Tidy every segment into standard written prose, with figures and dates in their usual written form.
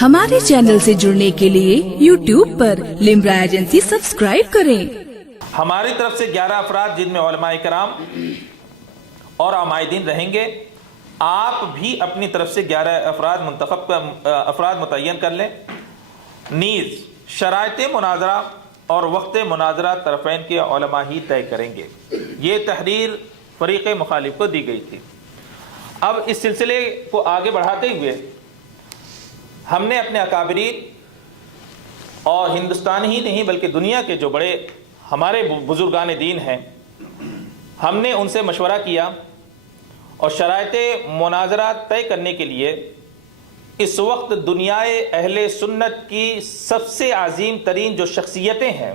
ہمارے چینل سے جڑنے کے لیے YouTube پر لمبرا ایجنسی سبسکرائب کریں۔ ہماری طرف سے 11 افراد جن میں علماء کرام اور عاملین رہیں گے، آپ بھی اپنی طرف سے 11 افراد متعین کر لیں۔ نیز شرائط مناظرہ اور وقت مناظرہ طرفین کے علماء ہی طے کریں گے۔ یہ تحریر فریق مخالف کو دی گئی تھی۔ اب اس سلسلے کو آگے بڑھاتے ہوئے ہم نے اپنے اکابرین اور ہندوستان ہی نہیں بلکہ دنیا کے جو بڑے ہمارے بزرگان دین ہیں، ہم نے ان سے مشورہ کیا اور شرائط مناظرہ طے کرنے کے لیے اس وقت دنیائے اہل سنت کی سب سے عظیم ترین جو شخصیتیں ہیں،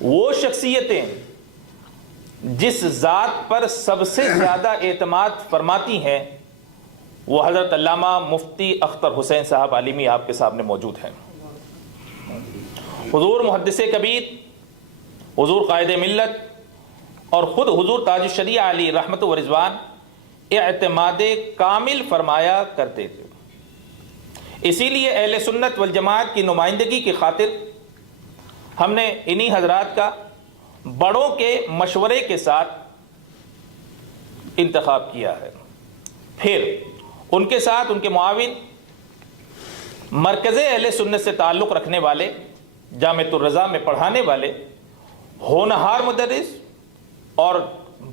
وہ شخصیتیں جس ذات پر سب سے زیادہ اعتماد فرماتی ہیں، وہ حضرت علامہ مفتی اختر حسین صاحب عالمی آپ کے سامنے موجود ہیں۔ حضور محدث کبیر، حضور قائد ملت اور خود حضور تاج الشریعہ علی رحمت و رضوان اعتماد کامل فرمایا کرتے تھے۔ اسی لیے اہل سنت والجماعت کی نمائندگی کی خاطر ہم نے انہی حضرات کا بڑوں کے مشورے کے ساتھ انتخاب کیا ہے۔ پھر ان کے ساتھ ان کے معاون، مرکز اہل سنت سے تعلق رکھنے والے، جامعۃ الرضا میں پڑھانے والے ہونہار مدرس اور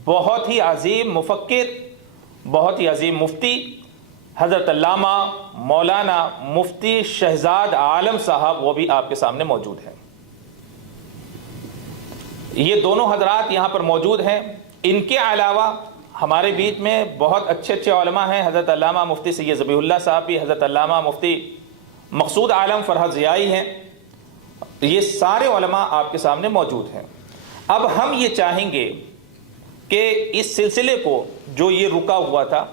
بہت ہی عظیم مفکر، بہت ہی عظیم مفتی حضرت علامہ مولانا مفتی شہزاد عالم صاحب، وہ بھی آپ کے سامنے موجود ہیں۔ یہ دونوں حضرات یہاں پر موجود ہیں۔ ان کے علاوہ ہمارے بیچ میں بہت اچھے علماء ہیں۔ حضرت علامہ مفتی سید ذبیح اللہ صاحب بھی، حضرت علامہ مفتی مقصود عالم فرحت ضیائی ہیں۔ یہ سارے علماء آپ کے سامنے موجود ہیں۔ اب ہم یہ چاہیں گے کہ اس سلسلے کو جو یہ رکا ہوا تھا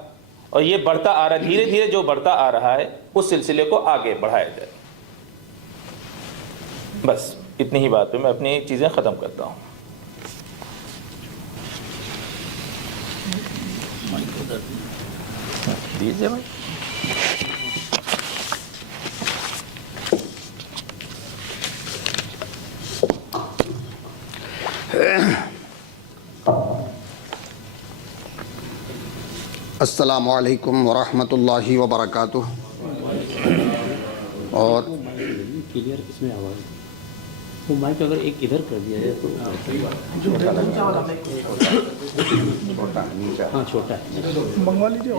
اور یہ بڑھتا آ رہا ہے، دھیرے دھیرے جو بڑھتا آ رہا ہے، اس سلسلے کو آگے بڑھایا جائے۔ بس اتنی ہی بات پہ میں اپنی چیزیں ختم کرتا ہوں۔ دیجیے بھائی۔ السلام علیکم ورحمۃ اللہ وبرکاتہ۔ اور کلیئر اس میں آواز وہ مائک اگر ایک ادھر کر دیا جائے تو ہاں چھوٹا ہے، منگوا لیجیے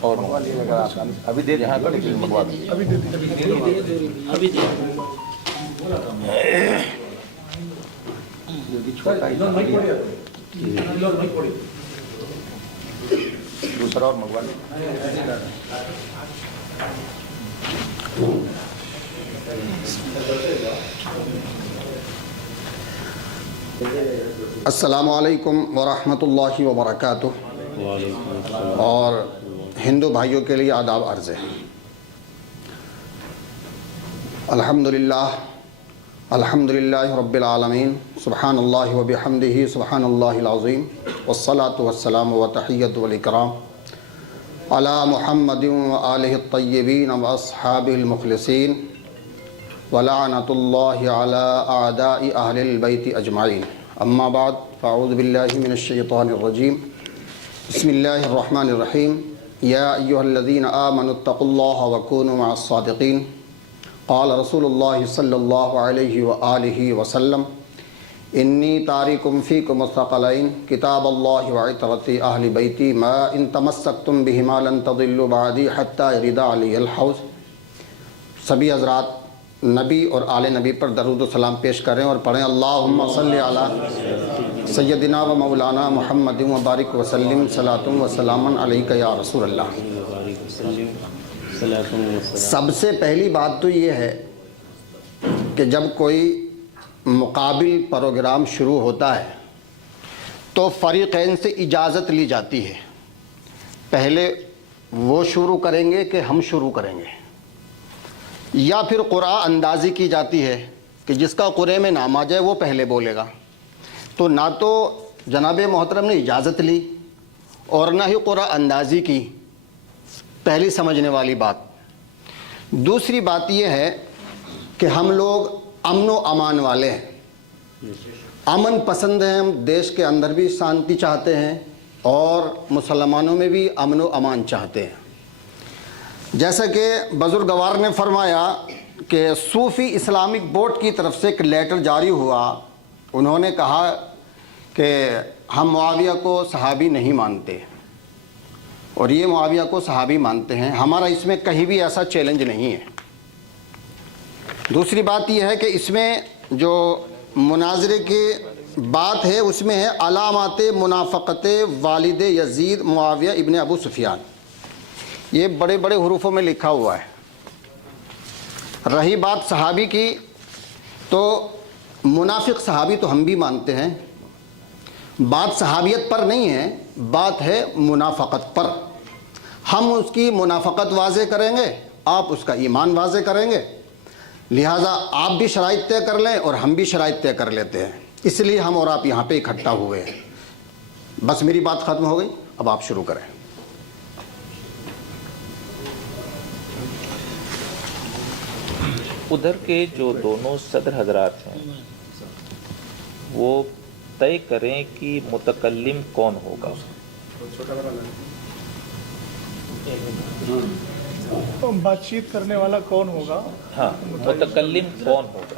اور منگوا لیجیے اگر آپ ابھی دے دیں، ہاں لیکن منگوا دیں، ابھی دے دیجیے۔ ابھی دوسرا اور منگوا لیں۔ السلام علیکم ورحمۃ اللہ وبرکاتہ۔ اور ہندو بھائیوں کے لیے آداب عرض ہے۔ الحمدللہ رب العالمین، سبحان اللہ وبحمدہ، سبحان اللہ العظیم، والصلاة والسلام وتحیۃ والاکرام علی محمد وآلہ الطیبین واصحابہ المخلصین، ولعنۃ اللہ علی اعداء اہل البیت اجمعین۔ اما بعد، فاعوذ باللہ من الشیطان الرجیم، بسم اللہ الرحمن الرحیم۔ یا ایھا الذین آمنوا اتقوا اللہ وکونوا مع الصادقین۔ قال رسول اللہ صلی اللہ علیہ وآلہ وسلم، انی تارکم فیکم الثقلین، کتاب اللہ وعطرتی اہل بیتی، ما ان تمسکتم بہما لن تضلوا بعدی حتی یرد علی الحوض۔ سبھی حضرات نبی اور آل نبی پر درود و سلام پیش کریں اور پڑھیں، اللہم صلی علی سیدنا و مولانا محمد وبارک وسلم، صلاۃ و سلام علیک یا رسول اللہ۔ سب سے پہلی بات تو یہ ہے کہ جب کوئی مقابل پروگرام شروع ہوتا ہے تو فریقین سے اجازت لی جاتی ہے۔ پہلے وہ شروع کریں گے کہ ہم شروع کریں گے، یا پھر قرعہ اندازی کی جاتی ہے کہ جس کا قرعے میں نام آ جائے وہ پہلے بولے گا۔ تو نہ تو جناب محترم نے اجازت لی اور نہ ہی قرعہ اندازی کی، پہلی سمجھنے والی بات۔ دوسری بات یہ ہے کہ ہم لوگ امن و امان والے ہیں، امن پسند ہیں، ہم دیش کے اندر بھی شانتی چاہتے ہیں اور مسلمانوں میں بھی امن و امان چاہتے ہیں۔ جیسا کہ بزرگوار نے فرمایا کہ صوفی اسلامک بورڈ کی طرف سے ایک لیٹر جاری ہوا، انہوں نے کہا کہ ہم معاویہ کو صحابی نہیں مانتے اور یہ معاویہ کو صحابی مانتے ہیں، ہمارا اس میں کہیں بھی ایسا چیلنج نہیں ہے۔ دوسری بات یہ ہے کہ اس میں جو مناظرے کی بات ہے اس میں ہے علامات منافقت والد یزید معاویہ ابن ابو سفیان، یہ بڑے بڑے حروفوں میں لکھا ہوا ہے۔ رہی بات صحابی کی، تو منافق صحابی تو ہم بھی مانتے ہیں، بات صحابیت پر نہیں ہے، بات ہے منافقت پر۔ ہم اس کی منافقت واضح کریں گے، آپ اس کا ایمان واضح کریں گے، لہٰذا آپ بھی شرائط طے کر لیں اور ہم بھی شرائط طے کر لیتے ہیں، اس لیے ہم اور آپ یہاں پہ اکٹھا ہوئے ہیں۔ بس میری بات ختم ہو گئی، اب آپ شروع کریں۔ ادھر کے جو دونوں صدر حضرات ہیں وہ طے کریں کہ متکلم کون ہوگا۔ بات چیت کرنے والا کون ہوگا؟ ہاں، متکلم کون ہوگا۔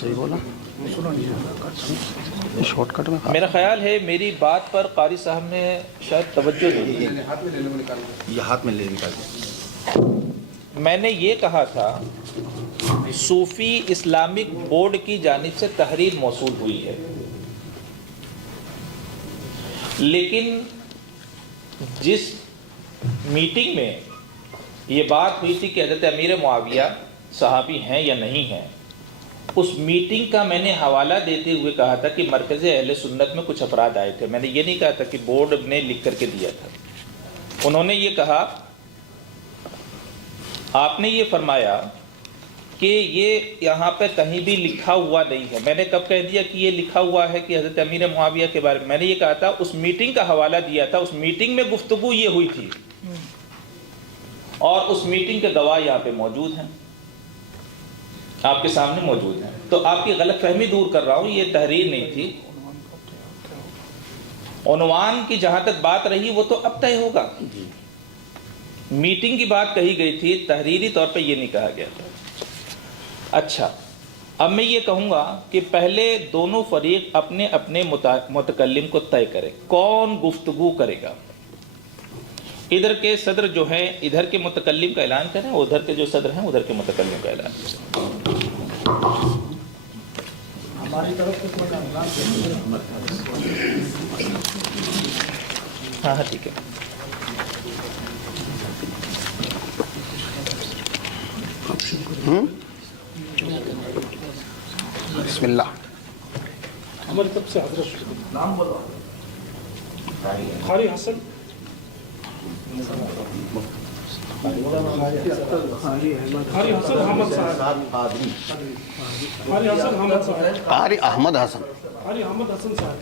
صحیح بولا، شارٹ کٹ میں۔ میرا خیال ہے میری بات پر قاری صاحب نے شاید توجہ نہیں دی۔ یہ ہاتھ میں لے نکال۔ میں نے یہ کہا تھا صوفی اسلامک بورڈ کی جانب سے تحریر موصول ہوئی ہے، لیکن جس میٹنگ میں یہ بات ہوئی تھی کہ حضرت امیر معاویہ صحابی ہیں یا نہیں ہیں، اس میٹنگ کا میں نے حوالہ دیتے ہوئے کہا تھا کہ مرکز اہل سنت میں کچھ افراد آئے تھے، میں نے یہ نہیں کہا تھا کہ بورڈ نے لکھ کر کے دیا تھا۔ انہوں نے یہ کہا، آپ نے یہ فرمایا کہ یہ یہاں پہ کہیں بھی لکھا ہوا نہیں ہے۔ میں نے کب کہہ دیا کہ یہ لکھا ہوا ہے کہ حضرت امیر معاویہ کے بارے میں نے یہ کہا تھا، اس میٹنگ کا حوالہ دیا تھا، اس میٹنگ میں گفتگو یہ ہوئی تھی اور اس میٹنگ کے گواہ یہاں پہ موجود ہیں، آپ کے سامنے موجود ہیں۔ تو آپ کی غلط فہمی دور کر رہا ہوں، یہ تحریر نہیں تھی۔ عنوان کی جہاں تک بات رہی وہ تو اب طے ہوگا، میٹنگ کی بات کہی گئی تھی، تحریری طور پہ یہ نہیں کہا گیا تھا۔ اچھا، اب میں یہ کہوں گا کہ پہلے دونوں فریق اپنے اپنے متکلم کو طے کرے، کون گفتگو کرے گا۔ ادھر کے صدر جو ہیں ادھر کے متکلم کا اعلان کریں، ادھر کے جو صدر ہیں ادھر کے متکلم کا اعلان کریں۔ ہماری طرف سے کوئی ہاں ہاں ٹھیک ہے۔ بسم اللہ۔ ہماری طرف سے حضرت نام بولو۔ قاری حسن، قاری حسن احمد صاحب، قاری حسن احمد صاحب، قاری احمد حسن، قاری احمد حسن صاحب۔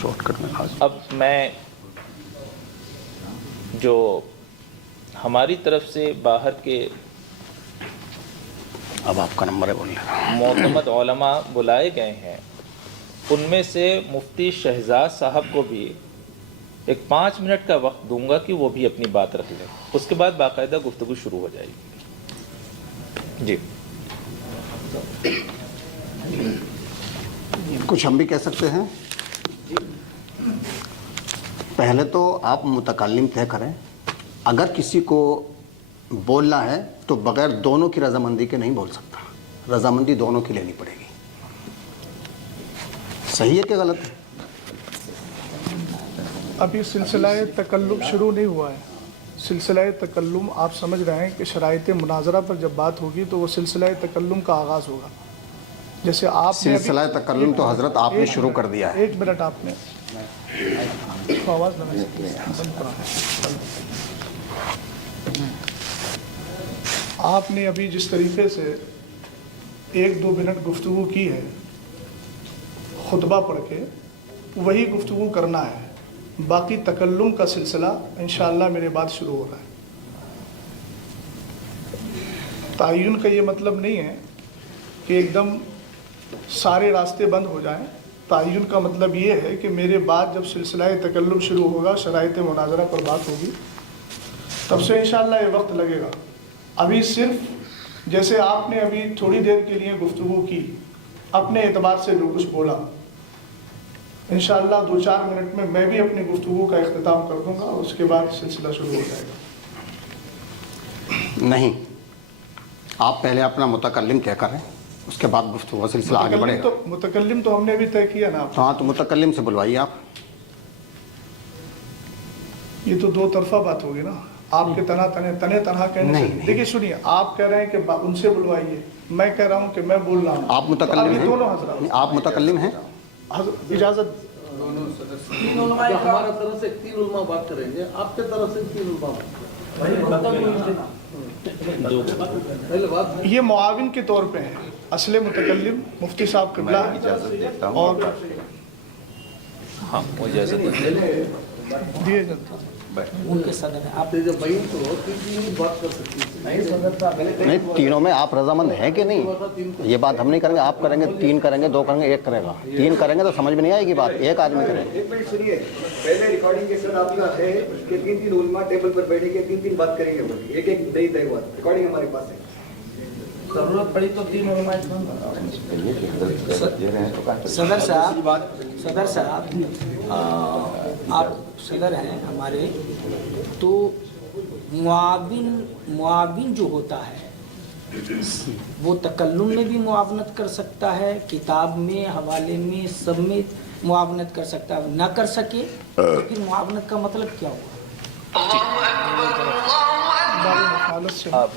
شارٹ کٹ میں۔ اب میں جو ہماری طرف سے باہر کے اب آپ کا نمبر ہے بولنے کا۔ معتمد علماء بلائے گئے ہیں، ان میں سے مفتی شہزاد صاحب کو بھی ایک 5 منٹ کا وقت دوں گا کہ وہ بھی اپنی بات رکھ لیں، اس کے بعد باقاعدہ گفتگو شروع ہو جائے گی۔ جی کچھ ہم بھی کہہ سکتے ہیں۔ پہلے تو آپ متکلم طے کریں، اگر کسی کو بولنا ہے تو بغیر دونوں کی رضامندی کے نہیں بول سکتا، رضامندی دونوں کی لینی پڑے گی۔ صحیح ہے کہ غلط ہے؟ ابھی سلسلہ تکلم شروع نہیں ہوا ہے، سلسلہ تکلم آپ سمجھ رہے ہیں کہ شرائط مناظرہ پر جب بات ہوگی تو وہ سلسلہ تکلم کا آغاز ہوگا۔ जैसे आपने सिलसिला तकल्लुम तो हज़रत आपने शुरू कर दिया है। 1 मिनट आपने तो आवाज़ लगा सकते हैं, बंद करा है। आपने अभी जिस तरीके से 1-2 मिनट गुफ्तगू की है खुतबा पढ़ के, वही गुफ्तगू करना है। बाकी तकल्लुम का सिलसिला इंशाअल्लाह मेरे बाद शुरू हो रहा है। तायुन का ये मतलब नहीं है कि एकदम सारे रास्ते बंद हो जाएं। तायुन का मतलब ये है कि मेरे बाद जब सिलसिला तकल्लुम शुरू होगा, शराइत मुनाजरा पर बात होगी, तब से इंशाअल्लाह ये वक्त लगेगा। अभी सिर्फ जैसे आपने अभी थोड़ी देर के लिए गुफ्तगू की, अपने एतबार से जो कुछ बोला, इंशाअल्लाह 2-4 मिनट में मैं भी अपनी गुफ्तगू का इख्तिताम कर दूंगा, उसके बाद सिलसिला शुरू हो जाएगा। नहीं, आप पहले अपना मुतकल्लिम तय करें, उसके बाद गुफ्तगू का सिलसिला आगे बढ़ेगा। मुतकल्लिम तो हमने भी तय किया ना। हाँ, तो मुतकल्लिम से बुलवाइए आप। ये तो 2 तरफा बात होगी ना, आपके तनहा कहने से। देखिए सुनिए, आप कह रहे हैं कि उनसे बुलवाइए, मैं कह रहा हूँ कि मैं बोल रहा हूँ। आप मुतकल्लिम हैं? दोनों हजरात आप मुतकल्लिम हैं? इजाजत। हमारा तरफ से 3 उलमा बात करेंगे, आपके तरफ से 3 उलमा बात करेंगे। ये मुआविन के तौर पे है, असले मुतकल्लिम मुफ्ती साहब क़िबला और हाँ, वो इजाज़त दिए जाते उनके सदन है, आप जो बहन तो 3 बात कर सकती है। नहीं, तीनों में आप रजामंद हैं कि नहीं? ये बात हम नहीं करेंगे, आप करेंगे, 3 करेंगे, 2 करेंगे, 1 करेगा। 3 करेंगे तो समझ में नहीं आएगी बात, एक आदमी करे। 1 मिनट सुनिए, पहले रिकॉर्डिंग के साथ आपका है कि 3-3 उलमा टेबल पर बैठे के 3-3 बात करेंगे, एक नहीं तय हुआ। रिकॉर्डिंग हमारे पास है, जरूरत पड़ी तो 3 उलमा। सदर साहब आप सदर हैं हमारे, तो मुआविन जो होता है वो तकल्लुम में भी मुआवनत कर सकता है, किताब में, हवाले में, सब में मुआवनत कर सकता है। ना कर सके तो फिर मुआवनत का मतलब क्या हुआ? आप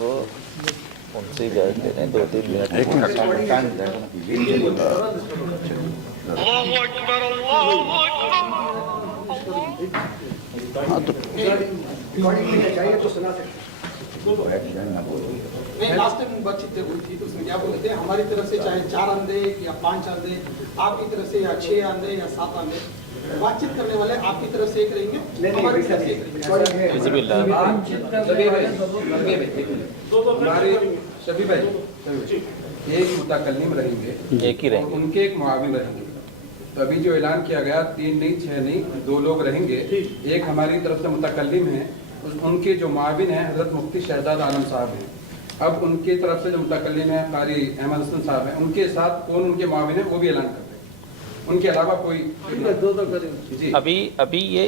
उनसे इजाज़त ले लें, 2-3 मिनट। रिकॉर्डिंग में चाहिए तो सुना सकते। लास्ट टाइम बातचीत हुई थी तो उसमें क्या बोले थे, हमारी तरफ से चाहे 4 आंदे या 5 आंदे, आपकी तरफ से या 6 आंदे या 7 आंदे, बातचीत करने वाले आपकी तरफ से एक रहेंगे, हमारी तरफ से एक रहेंगे। शफी भाई, एक मुतकल्लिम रहेंगे, एक ही रहेंगे, उनके एक मुआविन रहेंगे। तो अभी जो ऐलान किया गया 3 नहीं 6 नहीं 2 लोग रहेंगे। एक हमारी तरफ से मुतकल्लिम हैं, उनके जो मुआविन हैं हज़रत मुफ्ती शहजाद आलम साहब हैं। अब उनकी तरफ से जो मुतकल्लिम हैं कारी अहमद हसन साहब हैं, उनके साथ कौन उनके मुआविन हैं वो भी ऐलान कर दें। उनके अलावा कोई 2 करें जी। अभी ये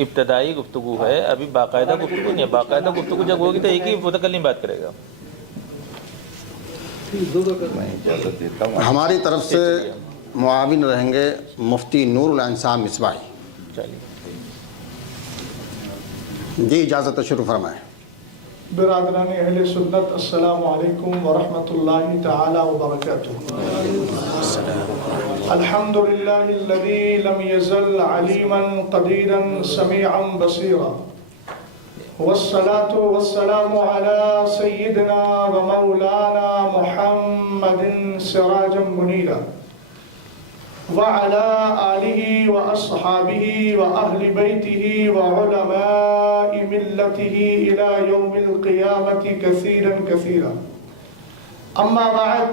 इब्तदाई गुफ्तगू है, अभी बाकायदा गुफ्तगू नहीं है। बाकायदा गुफ्तगू जब होगी तो एक ही मुतकल्लिम बात करेगा। हमारी तरफ से मुआविन रहेंगे मुफ्ती नूरुल अंसार मिसबाही। चलिए जी, इजाज़त शुरू फरमाएँ। बिरादरान अहले सुन्नत, अस्सलामु अलैकुम व रहमतुल्लाहि तआला व बरकातुहू। अल्हम्दुलिल्लाहिल्लज़ी लम यज़ल अलीमन क़दीरन समीअन बसीरा, वस्सलातु वस्सलामु अला सय्यिदिना व मौलाना मुहम्मदिन सिराजम मुनीरा व अला आलिहि व अस्हाबिहि व अहलि बैतिहि व उलमाइ मिल्लतिहि इला यौमिल क़ियामति कसीरन कसीरा। अम्मा बअद,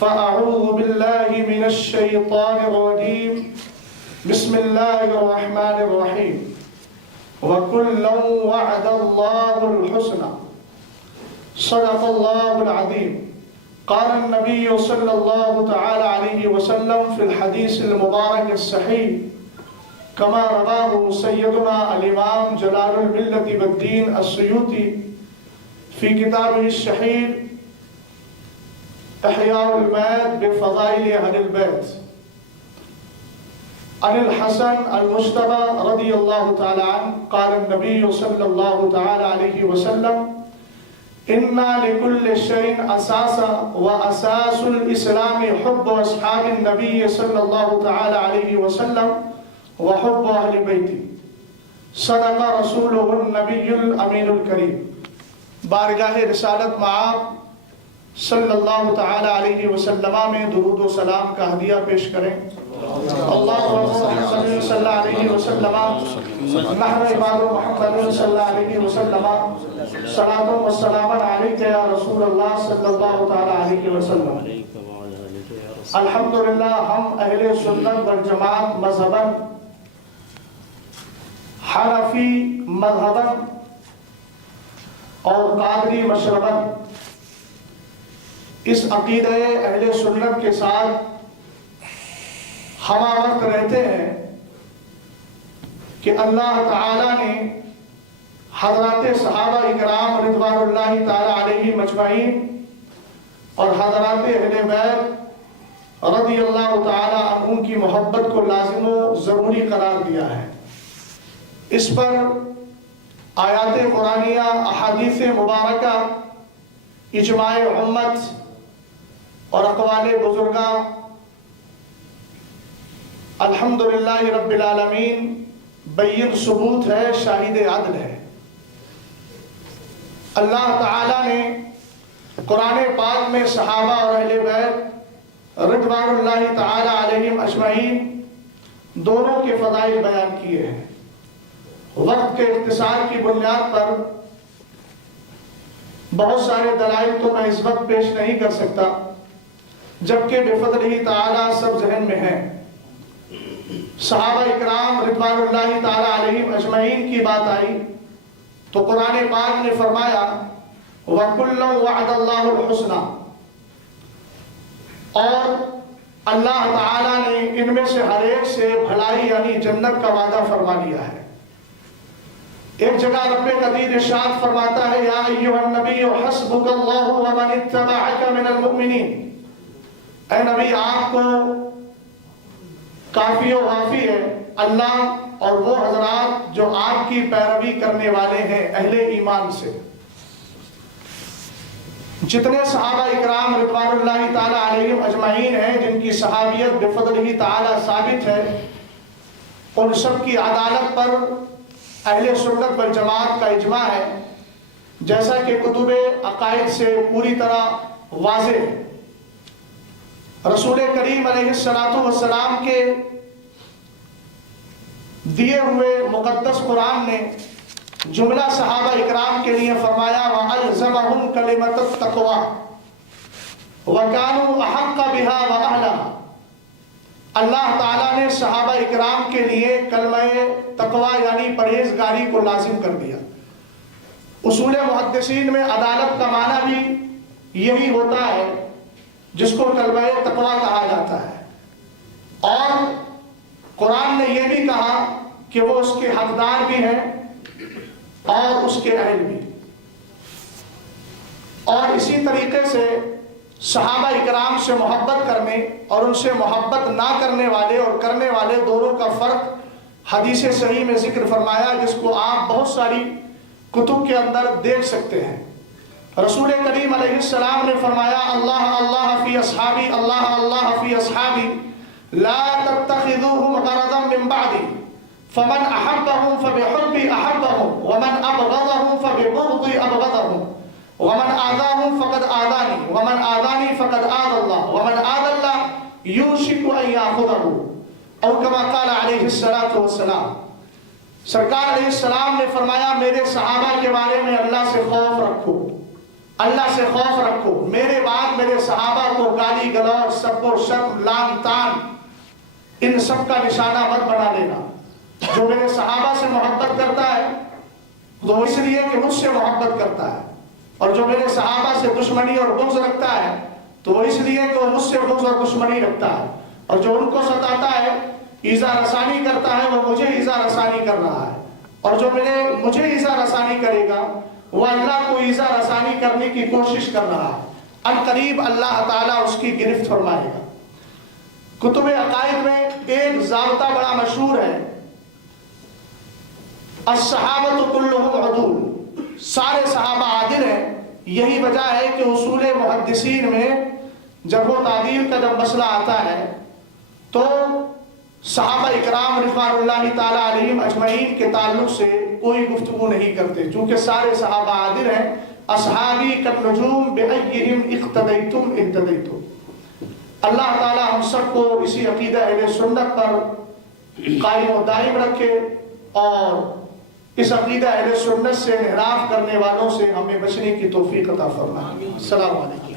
फ़अऊज़ु बिल्लाहि मिनश शैतानिर रजीम। बिस्मिल्लाहिर रहमानिर रहीम। व कुल्लन वअदल्लाहुल हुस्ना, सदक़ल्लाहुल अज़ीम। क़ाल नबी सल्लल्लाहु तआला अलैहि वसल्लम फ़िल हदीसिल मुबारक सहीह कमा रवाहु सय्यदुना अल-इमाम जलालुल मिल्लति वद्दीन अस्सुयूती फ़ी किताबिहिश शहीह इहयाउल मौत बिफ़ज़ाइल अहलिल बैत। अनिल हसन अल-मुज्तबा रज़ियल्लाहु तआला अन्हु क़ाल नबी सल्लल्लाहु तआला अलैहि वसल्लम इन्ना लिकुल्लि शैइन असासा व असासुल इस्लामी हुब्बु अस्हाबिन नबी सल्लल्लाहु तआला अलैहि वसल्लम व हुब्बु अहली बैती सदका रसूलुहुन नबियुल अमीनुल करीम। बारगाह रिसालत मआब सल्लल्लाहु तआला अलैहि वसल्लम में दुरूद व सलाम का हदिया पेश करें। अल्लाहुम्मा सल्ली अलैहि वसल्लम नहर इबादु मुहम्मद सल्लल्लाहु अलैहि वसल्लम सलातो व सलाम अलैका या रसूल अल्लाह सल्लल्लाहु तआला अलैहि वसल्लम। अल्हम्दुलिल्लाह हम अहले सुन्नत वल जमात मज़हबन हनफी मज़हबन और कादरी मशरबन इस अकीदे अहले सुन्नत के साथ हम वक्त रहते हैं कि अल्लाह ताला ने हज़रात सहाबा इकराम रिज़वानुल्लाहि ताला अलैहिम अजमईन और हज़रात अहले बैत रज़ियल्लाहु ताला अन्हुम की मोहब्बत को लाज़िम व ज़रूरी करार दिया है। इस पर आयात कुरानिया, अहादीस मुबारका, इजमाए उम्मत और अक़वाले बुजुर्गा अल्हम्दुलिल्लाह रब्बिल आलमीन बैयिन सबूत है, शाहिद अदल है। अल्लाह ताला ने कुरान पाक में सहाबा और अहले बैत रिज़वानुल्लाहि ताला अलैहिम अजमईन दोनों के फ़ज़ाइल बयान किए हैं। वक्त के इख्तिसार की बुनियाद पर बहुत सारे दलाइल तो मैं इस वक्त पेश नहीं कर सकता, जबकि बिफ़ज़लिही ताला सब ज़हन में है। सहाबा इकराम रिज़वानुल्लाहि ताला अलैहिम अजमईन की बात आई तो कुरान पाक ने फरमाया वकुल्लन वअदल्लाहुल हुस्ना, और अल्लाह ताला ने इनमें से हर एक से भलाई यानी जन्नत का वादा फरमा लिया है। एक जगह रब्बे कदीर इरशाद फरमाता है या अय्युहन नबी हस्बुकल्लाहु व मन इत्तबअका मिनल मुमिनीन, ऐ नबी आपको काफी और वाफी है अल्लाह और वो हजरात जो आपकी पैरवी करने वाले हैं अहले ईमान से। जितने सहाबा इकराम रिज़वानुल्लाहि ताला अलैहिम अजमईन हैं जिनकी सहाबियत बिफ़ज़लिही ताला साबित है, उन सब की अदालत पर अहले सुन्नत वल जमात का इजमा है, जैसा कि कुतुबे अकायद से पूरी तरह वाज़ेह है। रसूल करीम अलैहिस्सलातु वस्सलाम के दिए हुए मुक़द्दस कुरान ने जुमला सहाबा इकराम के लिए फरमाया वअल्ज़महुम कलिमतत तक़वा व कानू अहक्क़ बिहा व अहलहा। अल्लाह ताला ने सहाबा इकराम के लिए कलमे तक़वा यानी परहेज़गारी को लाजिम कर दिया। उसूल मुहद्दिसीन में अदालत का माना भी यही होता है जिसको कलमे तक़वा कहा जाता है, और कुरान ने यह भी कहा कि वो उसके हकदार भी हैं और उसके अहल भी। और इसी तरीके से सहाबा इकराम से मोहब्बत करने और उनसे मोहब्बत ना करने वाले और करने वाले दोनों का फ़र्क हदीस सही में जिक्र फरमाया, जिसको आप बहुत सारी कुतुब के अंदर देख सकते हैं। रसूल करीम अलैहिस्सलाम ने फरमाया अल्लाह अल्लाह फी अस्हाबी, अल्लाह अल्लाह फी अस्हाबी, ला तत्तखिदूहुम गरदन मिन बादी, फमन अहब्बहुम फबिहुब्बी अहब्बहुम वमन अबगदहुम फबिबुग़दी अबगदहुम वमन आदाहुम फ़क़द आदानी वमन आदानी फ़क़द आदल्लाह वमन आदल्लाह यूशिकु अन याख़ुदहु औ कमा क़ाल अलैहिस्सलातु वस्सलाम। सरकार अलैहिस्सलाम ने फरमाया मेरे सहाबा के बारे में अल्लाह से खौफ रखो, अल्लाह से खौफ रखो। मेरे बाद मेरे सहाबा को गाली गलौज, सब्बो शत्म, लान तान इन सब का निशाना मत बना लेना। जो मेरे सहाबा से मोहब्बत करता है वो इसलिए कि मुझसे मोहब्बत करता है, और जो मेरे सहाबा से दुश्मनी और बुग़्ज़ रखता है तो वो इसलिए कि वो मुझसे बुग़्ज़ और दुश्मनी रखता है, और जो उनको सताता है, ईज़ा रसानी करता है, वो मुझे ईज़ा रसानी कर रहा है, और जो मुझे ईज़ा रसानी करेगा वो अल्लाह को ईज़ा रसानी करने की कोशिश कर रहा है। अनकरीब अल्लाह ताला उसकी गिरफ्त फरमाएगा। कुतुबे अकायद में एक ज़ाब्ता बड़ा मशहूर है, अस्सहाबतु कुल्लुहुम अदूल, सारे सहाबा आदिल हैं یہی وجہ ہے کہ اصول محدثین میں جرح و تعدیل کا جب مسئلہ آتا ہے تو صحابہ اکرام رضوان اللہ تعالیٰ علیہم اجمعین کے تعلق سے کوئی گفتگو نہیں کرتے، چونکہ سارے صحابہ عادل ہیں. اصحابی کالنجوم بأیہم اقتدیتم اہتدیتم. اللہ تعالیٰ ہم سب کو اسی عقیدہ اہل سنت پر قائم و دائم رکھے اور اس عقیدہ اہل سنت سے انحراف کرنے والوں سے ہمیں بچنے کی توفیق عطا فرمائے. السلام علیکم.